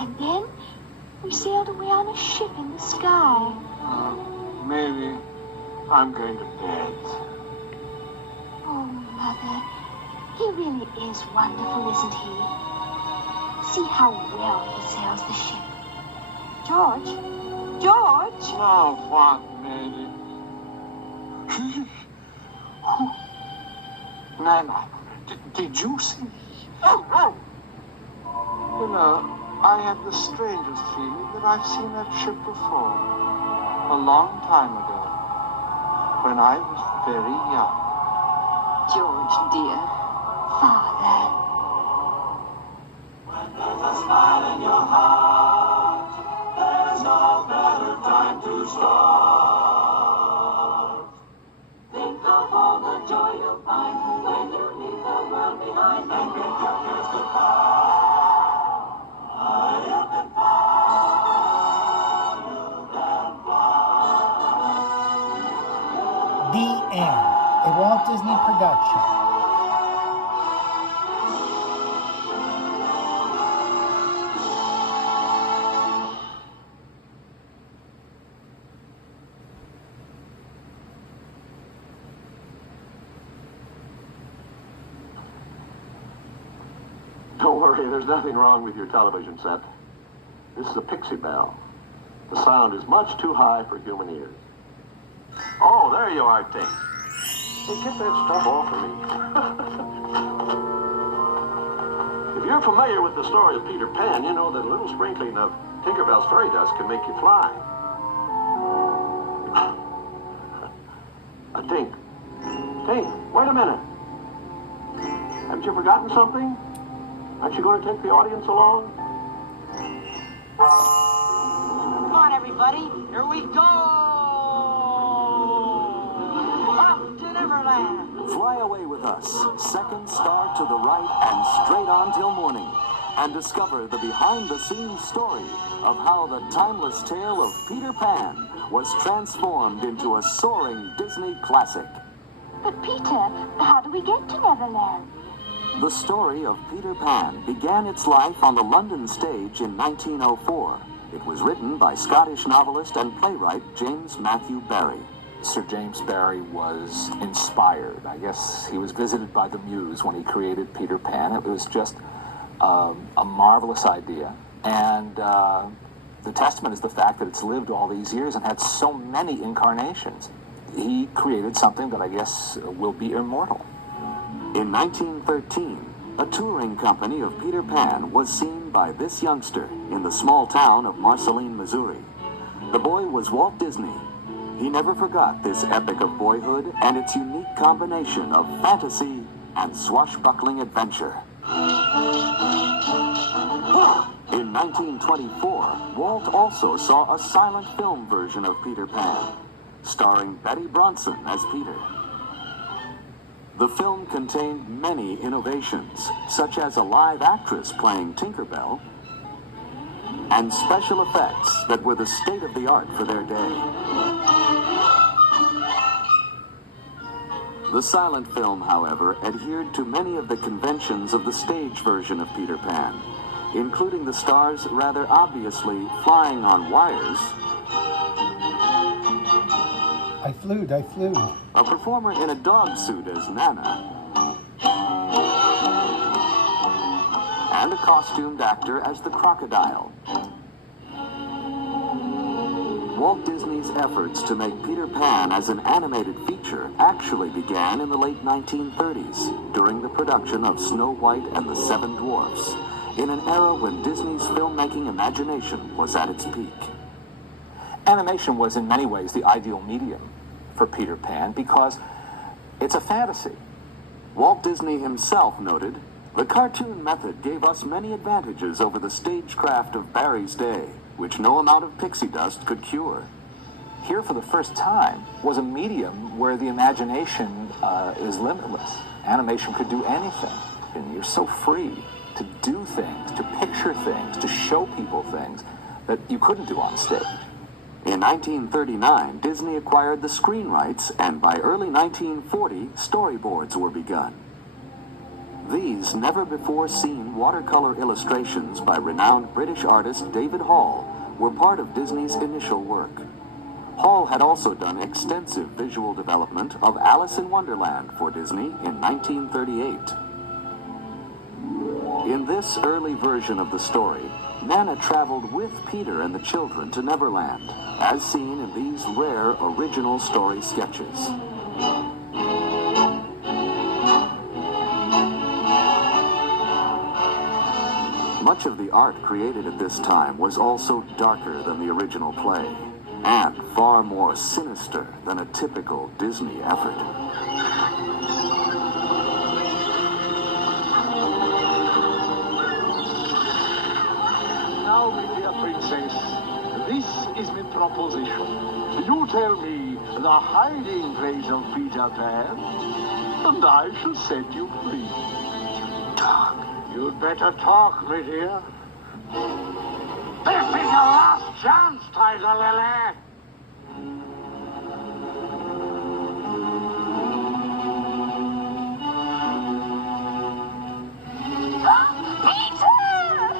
And then we sailed away on a ship in the sky. Maybe I'm going to bed. Oh, Mother, he really is wonderful, isn't he? See how well he sails the ship. George? George? Oh, what, Mary? Nana, did you see? Oh! You know, I have the strangest feeling that I've seen that ship before. A long time ago. When I was very young. George, dear. Father. When there's a smile in your heart, there's no better time to start. Think of all the joy you'll find when you leave the world behind and bid your cares goodbye. High up and far, you can fly. The End, a Walt Disney production. Don't worry, there's nothing wrong with your television set. This is a Pixie Bell. The sound is much too high for human ears. Oh, there you are, Tink. Hey, get that stuff off of me. If you're familiar with the story of Peter Pan, you know that a little sprinkling of Tinkerbell's fairy dust can make you fly. Tink. Tink, wait a minute. Haven't you forgotten something? Aren't you going to take the audience along? Come on, everybody. Here we go. Up to Neverland. Fly away with us, second star to the right and straight on till morning, and discover the behind-the-scenes story of how the timeless tale of Peter Pan was transformed into a soaring Disney classic. But Peter, how do we get to Neverland? The story of Peter Pan began its life on the London stage in 1904. It was written by Scottish novelist and playwright James Matthew Barrie. Sir James Barrie was inspired. I guess he was visited by the muse when he created Peter Pan. It was just a marvelous idea. And the testament is the fact that it's lived all these years and had so many incarnations. He created something that I guess will be immortal. In 1913, a touring company of Peter Pan was seen by this youngster in the small town of Marceline, Missouri. The boy was Walt Disney. He never forgot this epic of boyhood and its unique combination of fantasy and swashbuckling adventure. In 1924, Walt also saw a silent film version of Peter Pan, starring Betty Bronson as Peter. The film contained many innovations, such as a live actress playing Tinkerbell, and special effects that were the state-of-the-art for their day. The silent film, however, adhered to many of the conventions of the stage version of Peter Pan, including the stars rather obviously flying on wires, I flewed. a performer in a dog suit as Nana, and a costumed actor as the crocodile. Walt Disney's efforts to make Peter Pan as an animated feature actually began in the late 1930s during the production of Snow White and the Seven Dwarfs, in an era when Disney's filmmaking imagination was at its peak. Animation was in many ways the ideal medium for Peter Pan because it's a fantasy. Walt Disney himself noted, "The cartoon method gave us many advantages over the stagecraft of Barrie's day, which no amount of pixie dust could cure." Here, for the first time, was a medium where the imagination is limitless. Animation could do anything, and you're so free to do things, to picture things, to show people things that you couldn't do on stage. In 1939, Disney acquired the screen rights, and by early 1940, storyboards were begun. These never-before-seen watercolor illustrations by renowned British artist David Hall were part of Disney's initial work. Hall had also done extensive visual development of Alice in Wonderland for Disney in 1938. In this early version of the story, Nana traveled with Peter and the children to Neverland, as seen in these rare original story sketches. Much of the art created at this time was also darker than the original play, and far more sinister than a typical Disney effort. Now, my dear princess, this is my proposition. You tell me the hiding place of Peter Pan, and I shall set you free. Talk. You'd better talk, my dear. This is your last chance, Tiger Lily. Peter!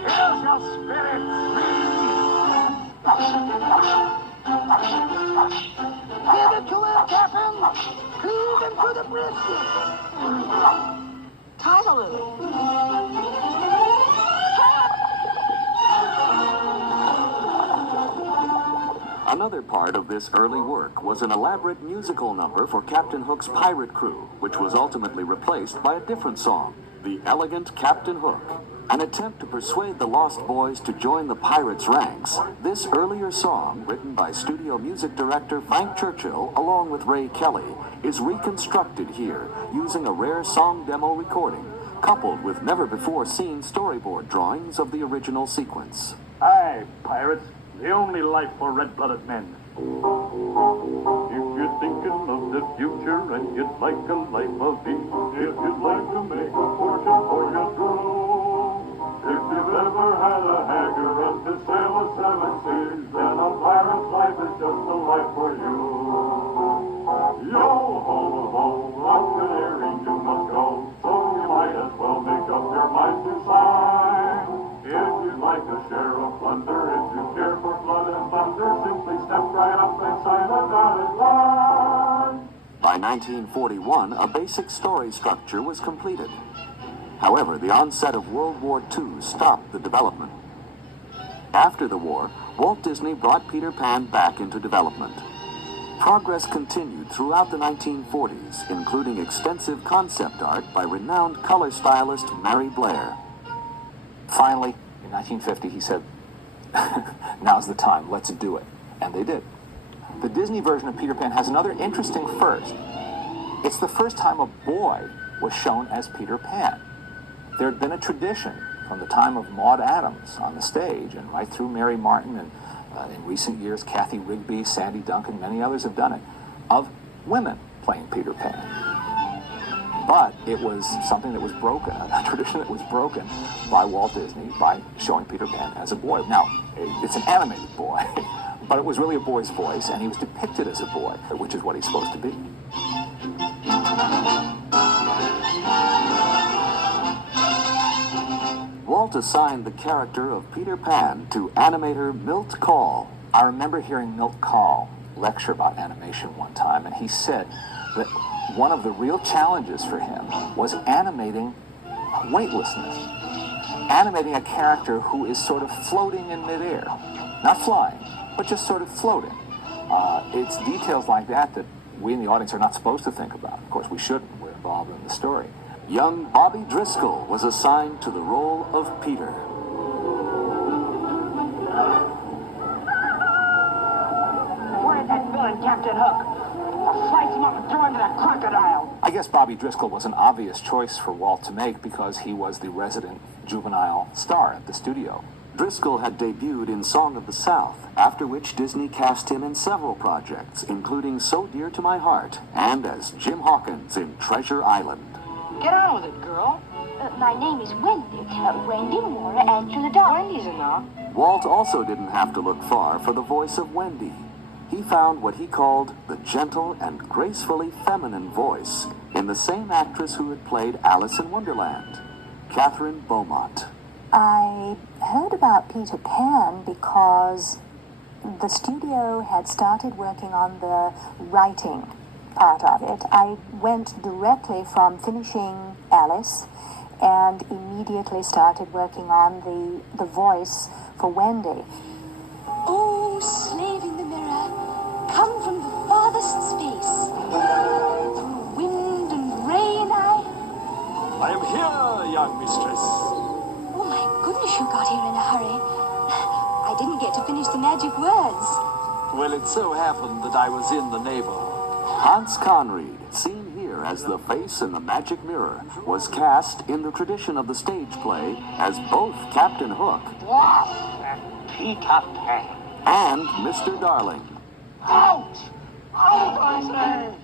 Here's your spirit. Give it to him, Captain. Feed him to the brisket. Tiger Lily. Another part of this early work was an elaborate musical number for Captain Hook's pirate crew, which was ultimately replaced by a different song, The Elegant Captain Hook. An attempt to persuade the Lost Boys to join the pirates' ranks, this earlier song, written by studio music director Frank Churchill along with Ray Kelly, is reconstructed here using a rare song demo recording, coupled with never-before-seen storyboard drawings of the original sequence. Aye, pirates, the only life for red-blooded men. If you're thinking of the future and you'd like a life of ease, if you'd like to make a fortune for your crew, if you've ever had a hanger and to sail the seven seas, then a pirate's life is just the life for you. Yo ho ho, up Canary you must go, so you might as well make up your mind to sign. If you'd like a share of plunder, if you care for blood and thunder, simply step right up and sign a dotted line. By 1941, a basic story structure was completed. However, the onset of World War II stopped the development. After the war, Walt Disney brought Peter Pan back into development. Progress continued throughout the 1940s, including extensive concept art by renowned color stylist Mary Blair. Finally, in 1950, he said, now's the time, let's do it. And they did. The Disney version of Peter Pan has another interesting first. It's the first time a boy was shown as Peter Pan. There had been a tradition from the time of Maude Adams on the stage and right through Mary Martin and in recent years Kathy Rigby, Sandy Duncan, many others have done it, of women playing Peter Pan. But it was something that was broken, a tradition that was broken by Walt Disney by showing Peter Pan as a boy. Now, it's an animated boy, but it was really a boy's voice, and he was depicted as a boy, which is what he's supposed to be. Walt assigned the character of Peter Pan to animator Milt Kahl. I remember hearing Milt Kahl lecture about animation one time, and he said that one of the real challenges for him was animating weightlessness. Animating a character who is sort of floating in midair. Not flying, but just sort of floating. It's details like that that we in the audience are not supposed to think about. Of course, we shouldn't. We're involved in the story. Young Bobby Driscoll was assigned to the role of Peter. Where is that villain, Captain Hook? I'll slice him up and throw him to that crocodile. I guess Bobby Driscoll was an obvious choice for Walt to make because he was the resident juvenile star at the studio. Driscoll had debuted in Song of the South, after which Disney cast him in several projects, including So Dear to My Heart and as Jim Hawkins in Treasure Island. Get on with it, girl. My name is Wendy. Wendy Moore, answer the door. Wendy's enough. Walt also didn't have to look far for the voice of Wendy. he found what he called the gentle and gracefully feminine voice in the same actress who had played Alice in Wonderland, Catherine Beaumont. I heard about Peter Pan because the studio had started working on the writing part of it. I went directly from finishing Alice and immediately started working on the voice for Wendy. Oh, slave in the mirror, come from the farthest space. Through wind and rain I am here, young mistress. Oh my goodness, you got here in a hurry. I didn't get to finish the magic words. Well, it so happened that I was in the neighborhood. Hans Conried, seen here as the face in the magic mirror, was cast in the tradition of the stage play as both Captain Hook Peter Pan. and Mr. Darling. Out! Out, I say!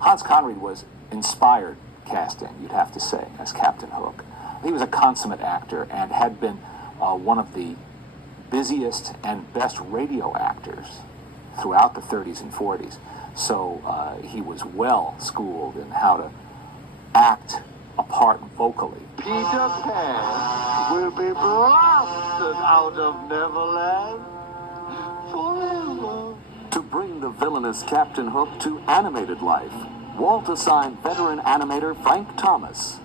Hans Conried was inspired casting, you'd have to say, as Captain Hook. He was a consummate actor and had been one of the busiest and best radio actors throughout the 30s and 40s. So he was well schooled in how to act a part vocally. Peter Pan will be blasted out of Neverland forever. To bring the villainous Captain Hook to animated life, Walt assigned veteran animator Frank Thomas.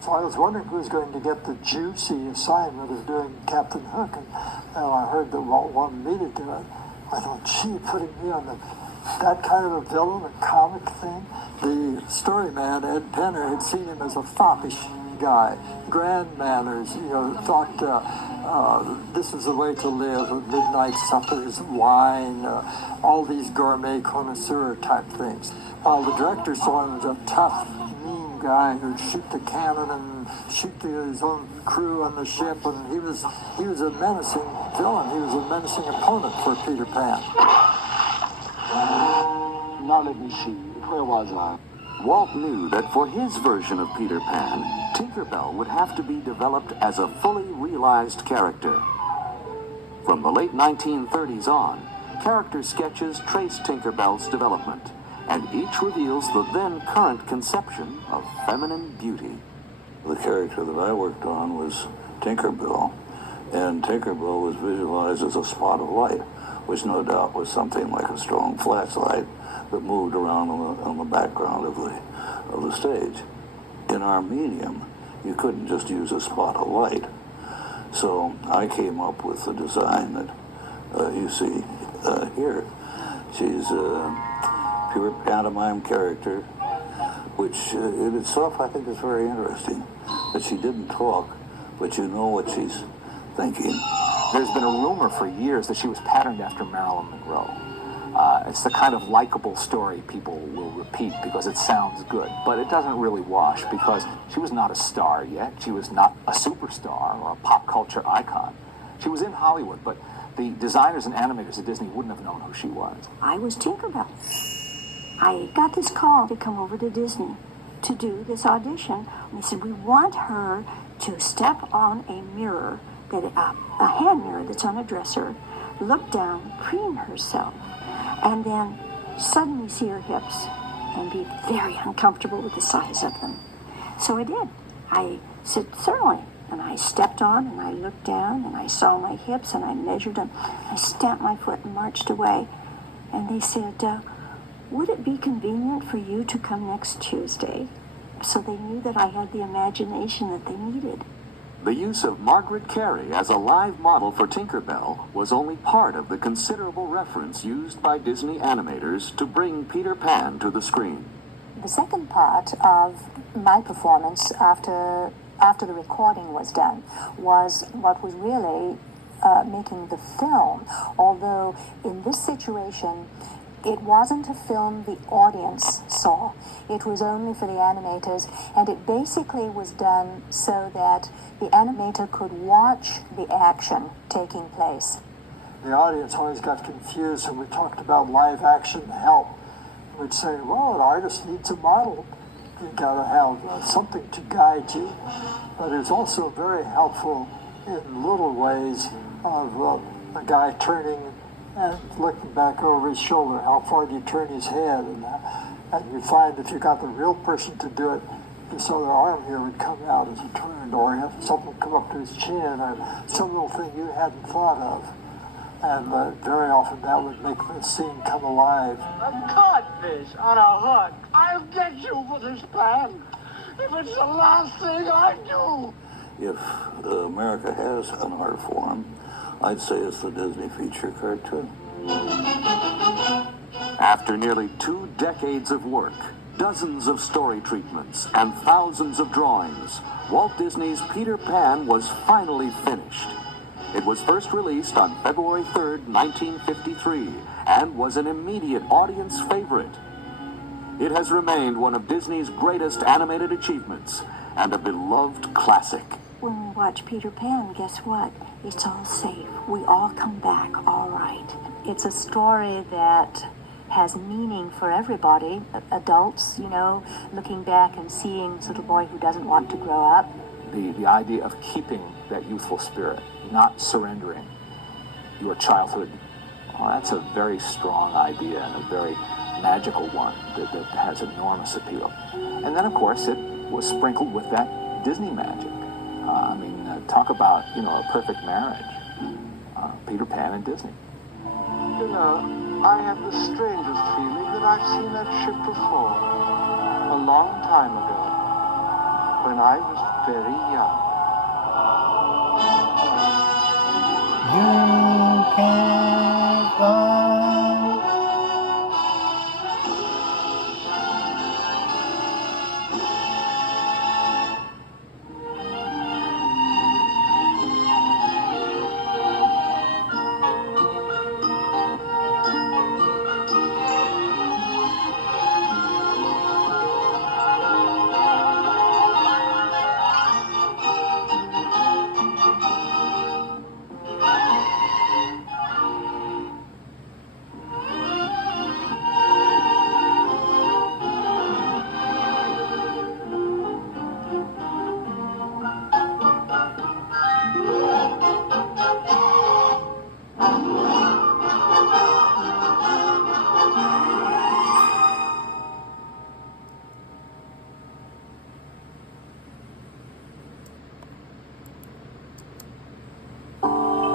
So I was wondering who was going to get the juicy assignment of doing Captain Hook, and I heard that Walt wanted me to do it. I thought, gee, putting me on that kind of a villain, a comic thing. The story man, Ed Penner, had seen him as a foppish guy, grand manners, thought this was the way to live, midnight suppers, wine, all these gourmet connoisseur type things. While the director saw him as a tough, mean guy who'd shoot the cannon and shoot his own crew on the ship, and he was a menacing villain. He was a menacing opponent for Peter Pan. Now let me see. Where was I? Walt knew that for his version of Peter Pan, Tinkerbell would have to be developed as a fully realized character. From the late 1930s on, character sketches trace Tinkerbell's development, and each reveals the then current conception of feminine beauty. The character that I worked on was Tinkerbell, and Tinkerbell was visualized as a spot of light, which no doubt was something like a strong flashlight that moved around on the background of the stage. In our medium, you couldn't just use a spot of light. So I came up with the design that you see here. She's a pure pantomime character, which in itself I think is very interesting. That she didn't talk, but you know what she's thinking. There's been a rumor for years that she was patterned after Marilyn Monroe. It's the kind of likable story people will repeat because it sounds good, but it doesn't really wash because she was not a star yet. She was not a superstar or a pop culture icon. She was in Hollywood, but the designers and animators at Disney wouldn't have known who she was. I was Tinkerbell. I got this call to come over to Disney to do this audition. And they said, we want her to step on a mirror, a hand mirror that's on a dresser, look down, preen herself, and then suddenly see her hips and be very uncomfortable with the size of them. So I did. I said, certainly. And I stepped on and I looked down and I saw my hips and I measured them. I stamped my foot and marched away. And they said, would it be convenient for you to come next Tuesday? So they knew that I had the imagination that they needed. The use of Margaret Carey as a live model for Tinkerbell was only part of the considerable reference used by Disney animators to bring Peter Pan to the screen. The second part of my performance after the recording was done was what was really making the film, although in this situation it wasn't a film the audience saw. It was only for the animators, and it basically was done so that the animator could watch the action taking place. The audience always got confused when we talked about live action help. We'd say, well, an artist needs a model. You gotta have something to guide you. But it's also very helpful in little ways of a guy turning looking back over his shoulder, how far do you turn his head? And you find if you got the real person to do it, this other arm here would come out as a turn, or have something come up to his chin, or some little thing you hadn't thought of. And very often that would make the scene come alive. A codfish on a hook. I'll get you for this plan. If it's the last thing I do. If America has an art form, I'd say it's the Disney feature cartoon. After nearly 2 decades of work, dozens of story treatments, and thousands of drawings, Walt Disney's Peter Pan was finally finished. It was first released on February 3rd, 1953, and was an immediate audience favorite. It has remained one of Disney's greatest animated achievements and a beloved classic. When we watch Peter Pan, guess what? It's all safe. We all come back all right. It's a story that has meaning for everybody, adults, you know, looking back and seeing this little boy who doesn't want to grow up. The idea of keeping that youthful spirit, not surrendering your childhood, well, that's a very strong idea and a very magical one that has enormous appeal. And then, of course, it was sprinkled with that Disney magic. Talk about, a perfect marriage. Peter Pan and Disney. You know, I have the strangest feeling that I've seen that ship before. A long time ago. When I was very young. You can't go.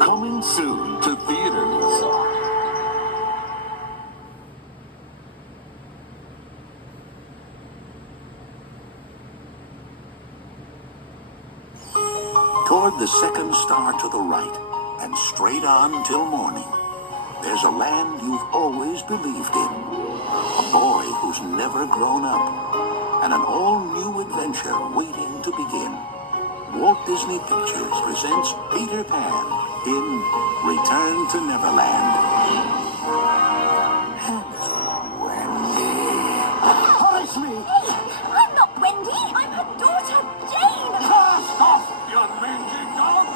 Coming soon to theaters. Toward the second star to the right, and straight on till morning, there's a land you've always believed in. A boy who's never grown up, and an all-new adventure waiting to begin. Walt Disney Pictures presents Peter Pan in Return to Neverland. Hello, Wendy. Punish me! I'm not Wendy. I'm her daughter, Jane. Cast off, you mangy dog!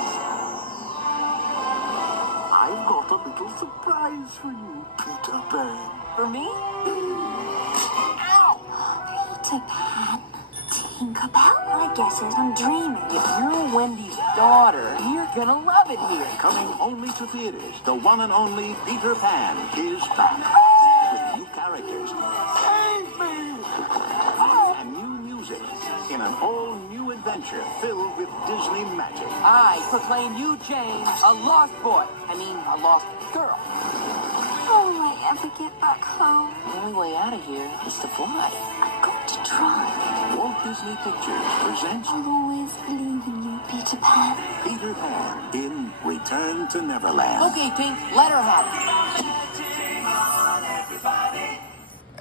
I've got a little surprise for you, Peter Pan. For me? Ow! Peter Pan? Tinkerbell? My guess is I'm dreaming. If you're Wendy's daughter, you're gonna love it here. Coming only to theaters, the one and only Peter Pan is back. With new characters. Save me! And new music in an all-new adventure filled with Disney magic. I proclaim you, Jane, a lost boy. A lost girl. How will I ever get back home? The only way out of here is to fly. I've got to try. Walt Disney Pictures presents I'll always believe in you, Peter Pan. Peter Pan in Return to Neverland. Okay, Pink, let her have it.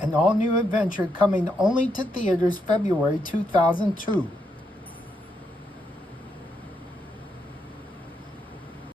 An all-new adventure coming only to theaters February 2002.